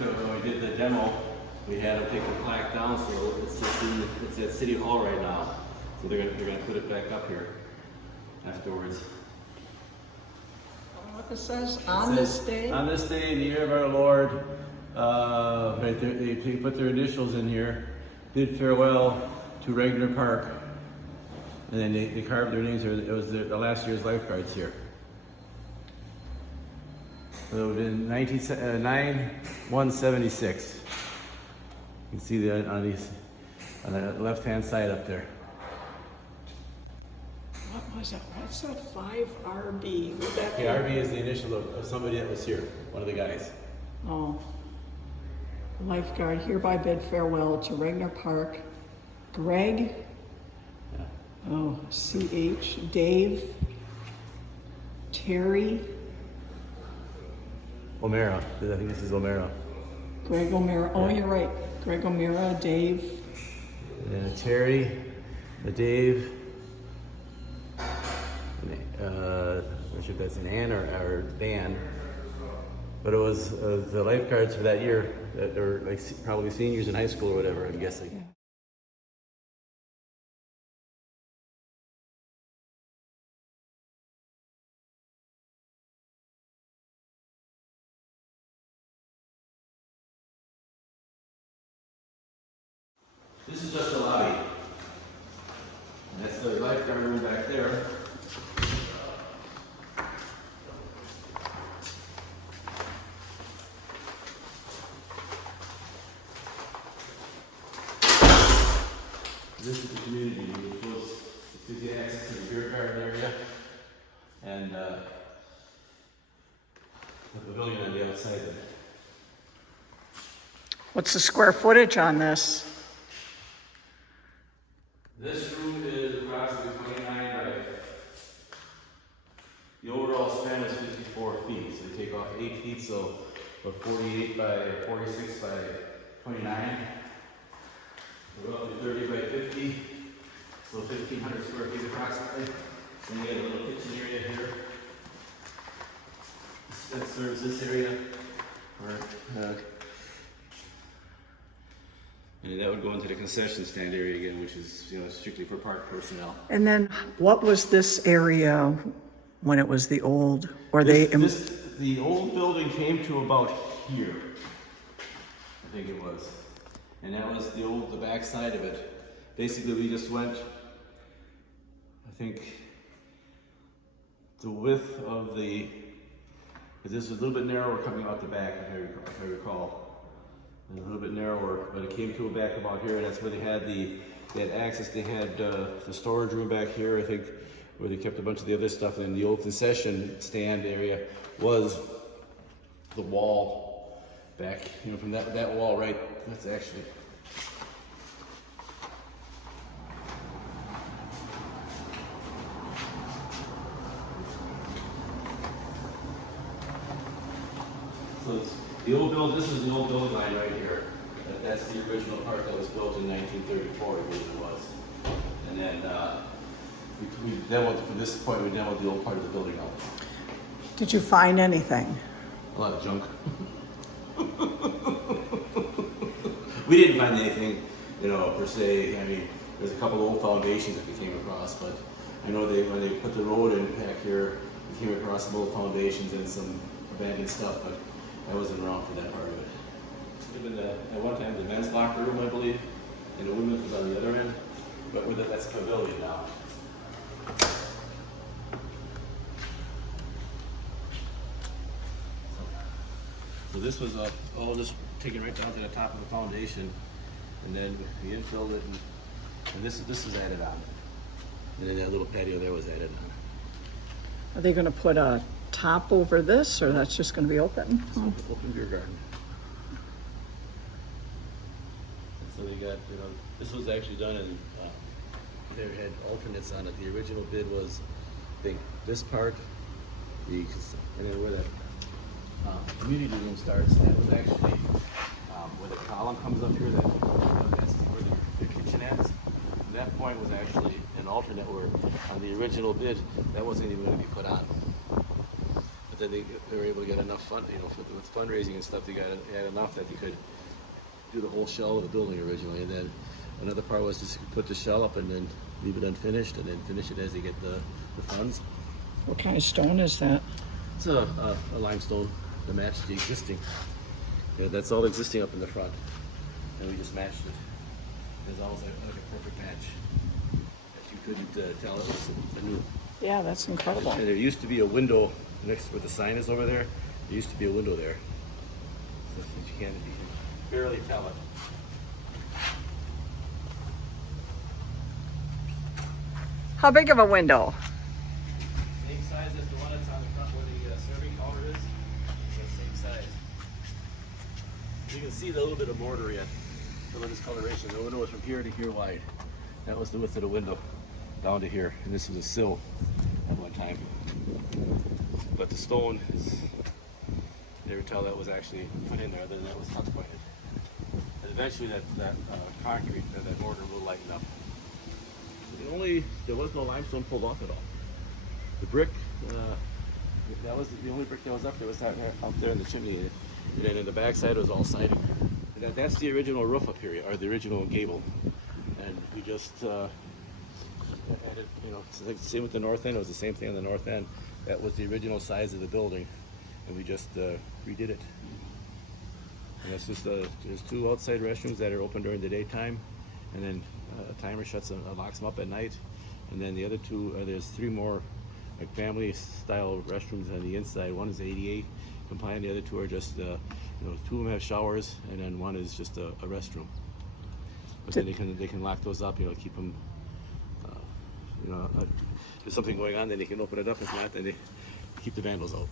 when we did the demo, we had them take the plaque down, so it's at City Hall right now. So they're gonna put it back up here afterwards. What it says, on this day? On this day, in the year of our Lord, right there, they put their initials in here, bid farewell to Regner Park. And then they carved their names here. It was the last year's lifeguards here. So in 176. You can see that on the left-hand side up there. What was it? What's that 5RB? Would that be? Yeah, RB is the initial of somebody that was here, one of the guys. Oh. Lifeguard hereby bid farewell to Regner Park. Greg. Yeah. Oh, CH. Dave. Terry. O'Mara. I think this is O'Mara. Greg O'Mara. Oh, you're right. Greg O'Mara, Dave. And then Terry, Dave, not sure if that's an Ann or Dan, but it was the lifeguards for that year that were like probably seniors in high school or whatever, I'm guessing. Yeah. This is just the lobby. And that's the lifeguard room back there. This is the community room, which was to get access to the beer garden area and the pavilion on the outside of it. What's the square footage on this? This room is approximately 29 by, the overall span is 54 feet, so you take off 8 feet, so about 48 by 46 by 29. Roughly 30 by 50, so 1,500 square feet approximately. Then we have a little kitchen area here. That serves this area. And that would go into the concession stand area again, which is strictly for park personnel. And then what was this area when it was the old, or The old building came to about here, I think it was. And that was the back side of it. Basically, we just went, I think, the width of because this was a little bit narrower coming out the back, if I recall. And a little bit narrower, but it came to a back about here, and that's where they had access. They had the storage room back here, I think, where they kept a bunch of the other stuff. And then the old concession stand area was the wall back, from that wall right. That's actually. So the old building, this is the old building line right here. That's the original part that was built in 1934, I believe it was. And then we demoed, from this point, we demoed the old part of the building out. Did you find anything? A lot of junk. We didn't find anything, per se. I mean, there's a couple of old foundations that we came across, but I know when they put the road in back here, we came across some old foundations and some abandoned stuff, but I wasn't around for that part of it. At one time, the men's locker room, I believe, and the women's was on the other end, but that's a pavilion now. So this was all just taken right down to the top of the foundation, and then we infilled it, and this was added on. And then that little patio there was added on. Are they going to put a top over this, or that's just going to be open? Open beer garden. And so they got, this was actually done in, they had alternates on it. The original bid was, I think, this part, and then where the community room starts, that was actually where the column comes up here, that's where the kitchen ends. And that point was actually an alternate where on the original bid, that wasn't even going to be put on. but then they were able to get enough fund, you know, with fundraising and stuff, they had enough that they could do the whole shell of the building originally, and then another part was just put the shell up and then leave it unfinished, and then finish it as they get the funds. What kind of stone is that? It's a limestone to match the existing. Yeah, that's all existing up in the front, and we just matched it. There's always like a perfect match that you couldn't tell it was a new. Yeah, that's incredible. And there used to be a window next to where the sign is over there. There used to be a window there, so you can't barely tell it. How big of a window? Same size as the one that's on the front where the serving counter is. It's the same size. You can see the little bit of mortar yet. The little discoloration. The window was from here to here wide. That was the width of the window, down to here. And this was a sill at one time. But the stone is, never tell that was actually put in there, other than that was tuck pointed. And eventually that concrete, that mortar will lighten up. There was no limestone pulled off at all. The brick, that was the only brick that was up there, was out there in the chimney. And then in the back side was all siding. And that's the original roof up here, or the original gable. And we just added, you know, same with the north end, it was the same thing on the north end. That was the original size of the building, and we just redid it. And that's just, there's 2 outside restrooms that are open during the daytime, and then a timer shuts and locks them up at night. And then the other 2, there's 3 more like family style restrooms on the inside. One is ADA compliant, the other 2 are just, you know, 2 of them have showers, and then 1 is just a restroom. But then they can lock those up, you know, keep them, you know, if there's something going on, then they can open it up. If not, then they keep the vandals out.